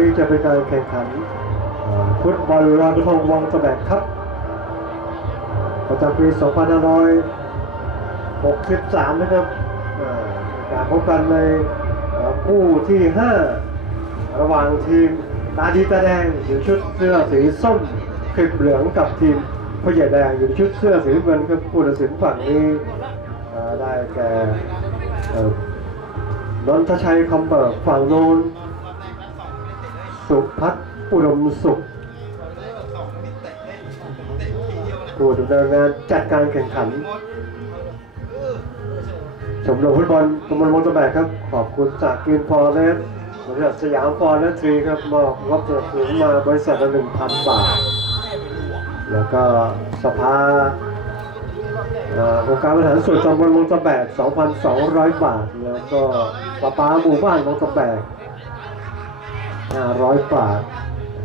นี้จะเป็นการแข่งขันฟุตบอลลอยกระทงวงตะแบกครับประจำปี 2563 นะครับการพบกันในคู่ที่ 5 ระหว่างทีมตาดีตาแดงอยู่ชุดเสื้อสีส้มคลิปเหลืองกับทีมพ่อใหญ่แดงอยู่ชุดเสื้อสีเงินครับผู้ตัดสินฝั่งนี้ได้แก่นนทชัยคำเบิกฝั่งโน้น สุพัฒน์อุดมสุขผู้ดำเนินงานจัดการแข่งขันชมรมฟุตบอลตำบลมงตะแบกครับ ขอบคุณจากกินฟอร์เรสบริษัทสยามฟอร์เรสทรีครับมอบงบสนับสนุนมาบริษัทละหนึ่งพันบาท แล้วก็สภาเอ่อองค์การบริหารส่วนตำบลมงตะแบก 2,200 บาท แล้วก็ประปาหมู่บ้านมงตะแบก 500บาท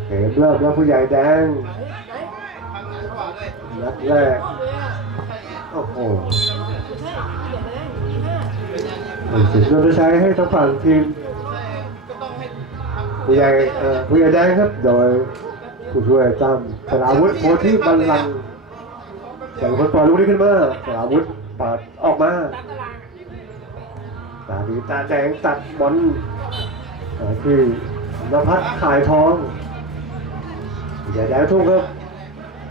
เกมเริ่มแล้วผู้ใหญ่แดงนัดแรก โอ้โหสินเราจะใช้ให้ทั้งฝั่งทีมผู้ใหญ่ผู้ใหญ่แดงครับ โดยผู้ช่วยจำสราวุธโพธิบัลลังก์แต่คนปล่อยลูกนี้ขึ้นมาสราวุธปัดออกมาตาดีตาแดงตัดบอลที่ นภัสขายทองอย่าแดงทุ่งครับ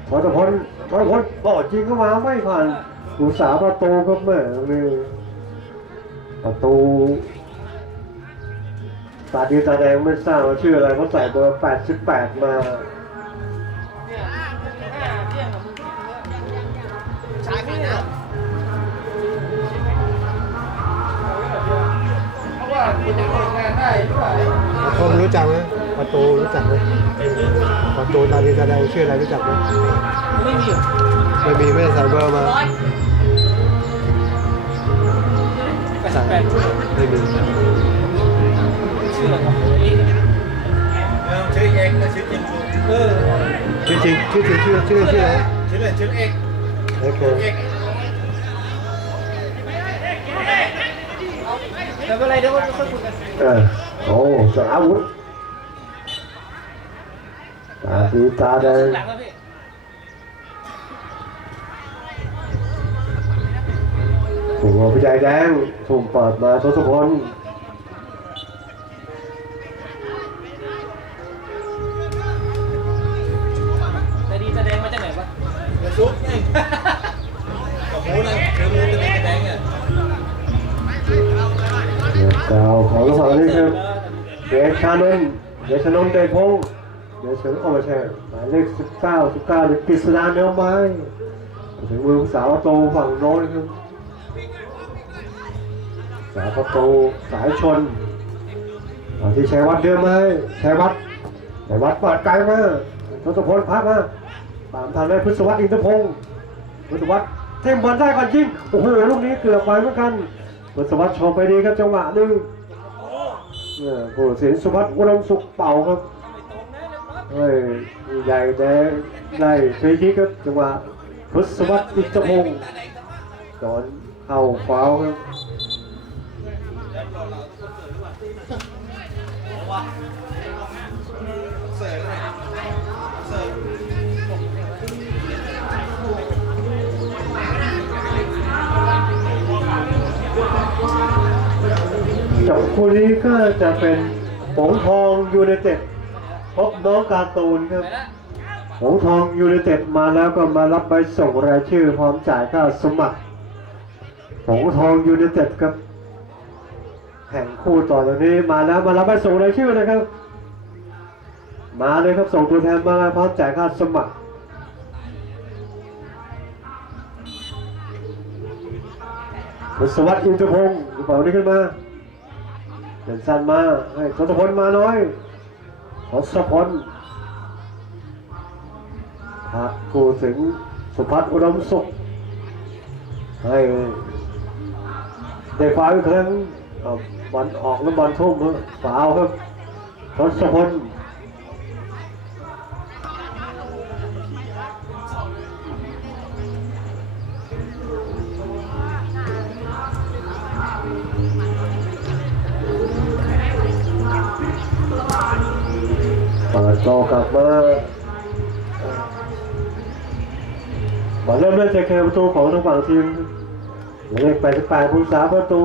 พรพลพรพลบอจริงก็มาไม่ผ่านผู้สาประตูครับแม่นี่ประตูตาดีตาแดงไม่ทราบว่าชื่ออะไรเขาใส่เบอร์88 มา รู้จักไหมประตูรู้จักไหมประตูตาดีตาแดงชื่ออะไรรู้จักไหมไม่มีไม่มีไม่ได้ใส่เบอร์มาแปดสิบแปดชื่ไม่มีชื่ออะไรครับเอ๊ะชื่อเอกนะชื่อจริงชื่อเออชื่อจริงชื่อจริงชื่อชื่อชื่ออะไรชื่อเล่นชื่อเอกโอเคเอกแต่เป็นไรเดี๋ยวค่อยคุยกันเออ โอ้สราวุธตาดีตาแดงหลังแล้วพี่ถูกหัวผู้ใหญ่แดงถูกเปิดมาทศพลานนท์เดชนนท์เดชพงศ์เดชนนท์โอ้ไม่ใช่หมายเลข19 19นี่กฤษดาเนื้อไม้ถึงมือสาวประตูฝั่งโน้นครับสาวประตูสายชนที่ชัยวัดเดินมาชัยวัดชัยวัดเปิดไกลมาทศพลพักมาตามทันได้พฤษวัตรอินทพงศ์พฤษวัตรเทมบอลได้ก่อนยิงโอ้โหลูกนี้เกือบไปเหมือนกันพฤษวัตรชมไปดีครับจังหวะหนึง เนี่ยผู้ตัดสินสุพัฒน์อุดมสุขเป่าครับเฮ้ยใหญ่แดงได้ฟรีคิกครับจังหวะพุทธสวัสดิ์อินทพงศ์โดนเข้าฟาวครับ คู่นี้ก็จะเป็นหงทองยูไนเต็ดพบน้องการ์ตูนครับหงทองยูไนเต็ดมาแล้วก็มารับใบส่งรายชื่อพร้อมจ่ายค่าสมัครหงทองยูไนเต็ดครับแข่งคู่ต่อจากนี้มาแล้วมารับใบส่งรายชื่อนะครับ มาเลยครับส่งตัวแทนมาพร้อมจ่ายค่าสมัครคุณสวัสดิ์อินทพงศ์กระเป๋านี้ขึ้นมา เดินสั้นมาให้ทศพลมาน้อยทศพลพระกูถึงสุพัฒอุดมสุข ให้ได้ฟ้าอีกครั้งบอลออกแล้วบอลทุ่มฟ้าวครับทศพล กลับมามาเริ่มเล่นจากเคประตูของทางฝั่งทีมหมายเลข88ผู้สาประตู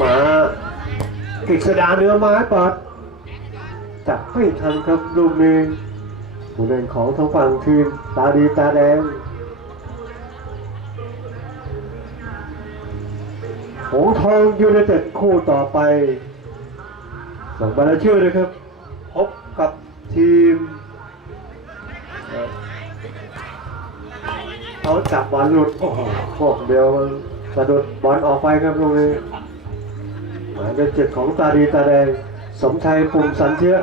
มากิษดาเนื้อไม้ปอดจับไม่ทันครับลูกนี้ผู้เล่นของทางฝั่งทีมตาดีตาแดง หงทองยูไนเต็ดคู่ต่อไป ส่งบรรายชื่อเลยครับ พบกับทีมเขาจับบอลหลุดโอ้โหพวกเดียวสะดุดบอลออกไปครับลูกนี้หมายเลขเจ็ดของตาดีตาแดงสมชัยปุ่มสันเชื้อ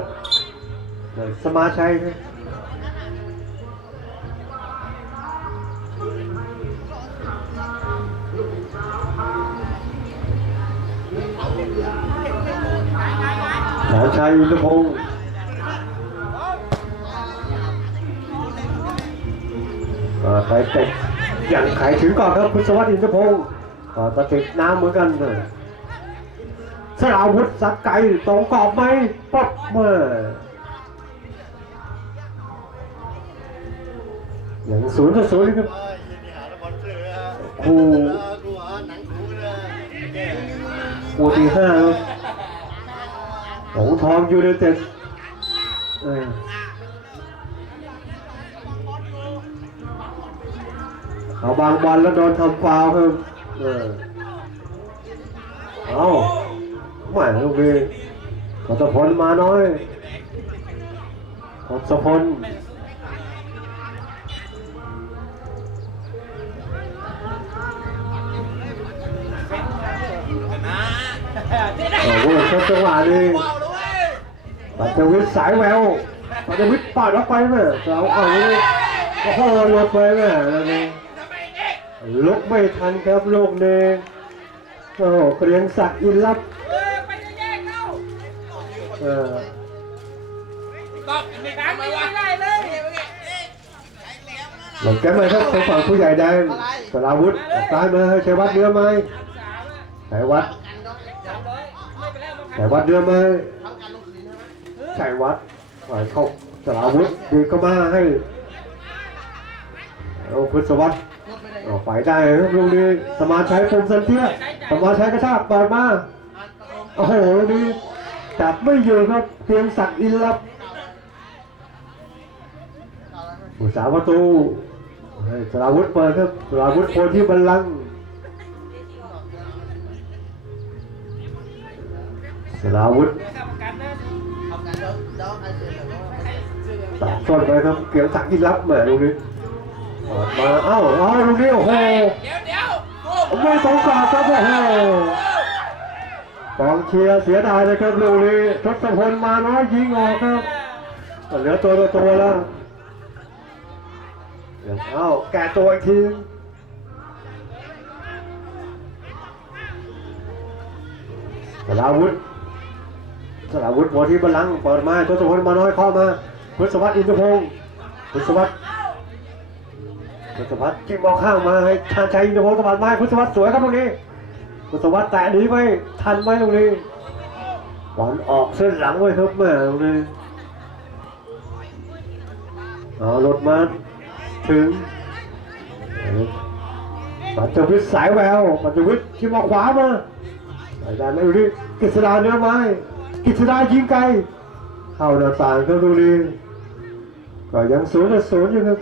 เอ่อสมาชัยครับ แสนชัยอินทพงศ์ก็ไปเตะอย่างไขถึงก่อนครับพุทธวัฒน์อินทพงศ์ก็ตะติดน้ำเหมือนกันเลยสราวุธสักไก่ตรงกรอบไหมป๊บเมื่ออย่างศูนย์ต่อศูนย์ครับคู่คู่ที่ห้าครับ หงทองยูไนเต็ดเออเอาบางบอลแล้วโดนทำฟาวครับเออเอาหม่ลูกนี้ทศพลมาน้อยทศพลนโอ้โหครับจังหวะนี้ ปัจจวิทย์สายแววปัจจวิทย์ปาดออกไปแม่เราเอาเลยโอ้โหหลดไปแม่แล้วนี่ลุกไม่ทันครับลูกนี้โอ้เกรียงศักดิ์อินลับเออไปจะแก้มได้ไม่ได้เลยหลงแก้มเลยครับทางฝั่งผู้ใหญ่แดงสราวุธซ้ายมาให้ชัยวัฒน์เนื้อไหมชัยวัฒน์ชัยวัฒน์เนื้อไหม ชัยวัฒน์ฝ่ายเข้าสราวุธดีก็มาให้เอาพุทธวัฒน์ออกไปได้ลูกนี้สมาชัยพรมสันเทียสมาชัยกระชากเปิดมาโอ้โหลูกนี้จับไม่อยู่ครับเพียงศักดิ์อินลับผู้สาวประตูสราวุธเปิดครับสราวุธโคนที่บัลลังก์สราวุธ เดี๋ยวทำกันนะตัดส้นไปครับเกี่ยวสักดิ์อินลับแหมลูกนี้เปิดมาเอ้าเอ้าลูกนี้โอ้โหเดี๋ยวเดี๋ยวไม่สงสารครับโอ้โหกองเชียร์เสียดายนะครับลูกนี้ทศพลมาน้อยยิงออกครับเหลือตัวตัวแล้วเอ้าแก่ตัวอีกทีสราวุธ สราวุธหัวที่บัลลังเปิดมาทศพลมาน้อยเข้ามาพุทธวัฒน์อินทพงศ์พุทธวัฒน์พุทธวัฒน์จิ้มบอลข้างมาให้ชาญชัยอินทพงศ์ตะบัดมาพุทธวัฒน์สวยครับตรงนี้พุทธวัฒน์แตะหนีไปทันไหมตรงนี้บอลออกเส้นหลังไว้ครับแม่ตรงนี้เอาหลดมาถึงปัจจวิทย์สายแววปัจจุวิทย์ที่มาขวามาไปได้ไหมดูดิกฤษดาเนื้อไม้ กฤษดายิงไกล เข้าหน้าต่างครับตรงนี้ก็ยังศูนย์ต่อศูนย์อยู่ครับ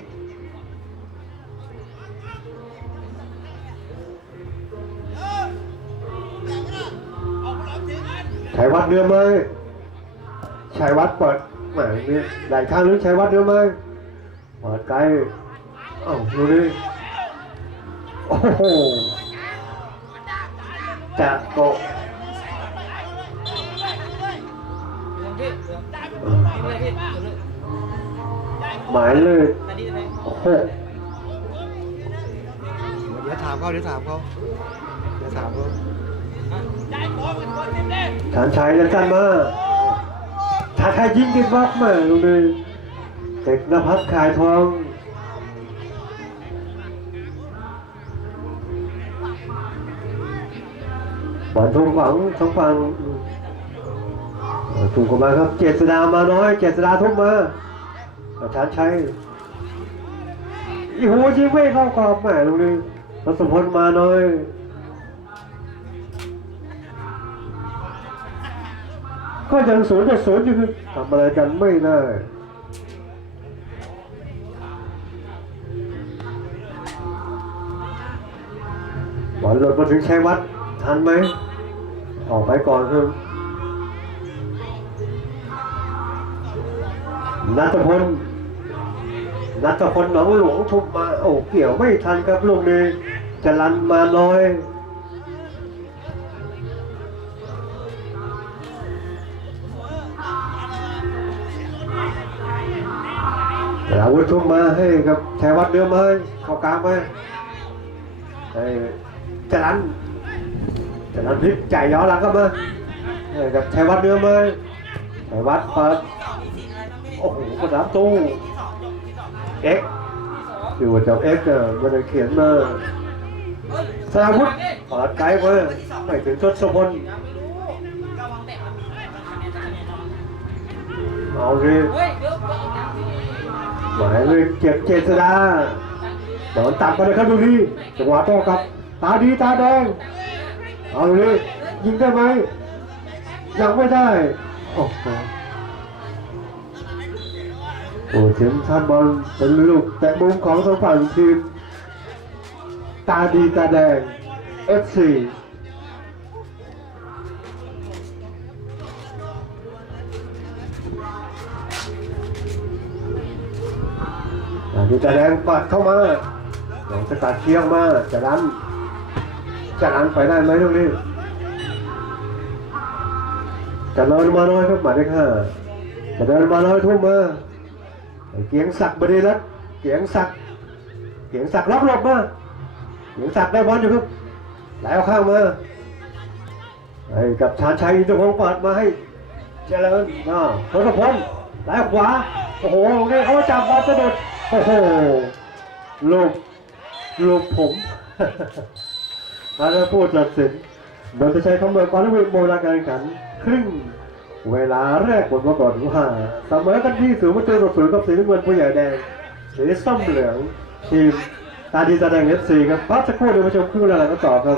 ชัยวัฒน์เนื้อไม้ชัยวัฒน์เปิดแหมนี่ไหลข้างนึงชัยวัฒน์เนื้อไม้เปิดไกลเอ้าดูดิโอ้โหจะโก หมายเลขตอนนี้จะไปหกเดี๋ยวถามเขาเดี๋ยวถามเขาเดี๋ยวถามเขาฐานชัยกันกันมาฐานชัยยิงติดบล็อกมาตรงนี้เด็กนภัสขายทองบอลทุ่งฝังท้องฟัง ถูกเข้ามาครับ เจษดามาน้อย เจษดาทุ่มมาประธานชัยอีโหยิงไม่เข้ากรอบแหม่ตรงนี้ทศพลมาน้อยก็ยังศูนย์ต่ศูนย์อยู่คือทำอะไรกันไม่ได้บอลหลุดมาถึงชัยวัฒน์ทันไหมออกไปก่อนคือ นัทพลนัทพลหนองหลวงทุบมาโอ้เกี่ยวไม่ทันครับลูกนี้จรันมาน้อยแต่อาวุธทุบมาให้กับชัยวัฒน์เดิมมาให้เข้ากลางไปให้จรันจรันพลิกจ่ายย้อนหลังเข้ามาให้กับชัยวัฒน์เดิมมาชัยวัฒน์เปิด โอ้โหกระดามตู้เอ็กซ์คือว่าเจ้าเอ็กซ์อะมันได้เขียนมาสราวุธเปิดไกลมาไม่ถึงทศพลยังไม่รู้ก็วางแตกมันคะแนนคะแนนเอาเลยเฮ้ยเขียวเขียวอีกทีหมายเลขเจ็ดเจษดาโดนตับกันเลยครับดูนี่จังหวะโต้กลับ ตาดีตาแดง เอาเลยยิงได้ไหมยังไม่ได้โอ้โห โอ้ถึงท่านบอลเป็นลูกแต่มุมของทางฝั่งทีม ตาดีตาแดง FC ตาดีตาแดงปัดเข้ามาหลังสกัดเคี้ยวมาจะรันจะรันไปได้ไหมตรงนี้จะเดินมาน้อยครับหมายเลขห้าจะเดินมาน้อยทุ่มมา เกียงศักดิ์บดีรัตเกียงศักดิ์เกียงศักดิ์รับหลบมาเกียงศักดิ์ได้บอลอยู่ครับไหลเอาข้างมาไอ้กับชาญชัยอินทรพงศ์เปิดมาให้เจริญอ่าทศพลไหลขวาโอ้โหนี่เขาจับบอลสะดุดโอ้โหลูกลูกผมอาจจะพูดตัดสินโดยจะใช้คำเบิกความรู้โบราณการขันครึ่ง เวลาแรกผลปรากฏว่าเสมอกันที่ศูนย์ประตูต่อศูนย์กับสีน้ำเงินผู้ใหญ่แดงสีส้มเหลืองทีมตาดีตาแดงเอฟซีครับพักสักครู่เดี๋ยวมาชมครึ่งเวลาหลังกันต่อครับ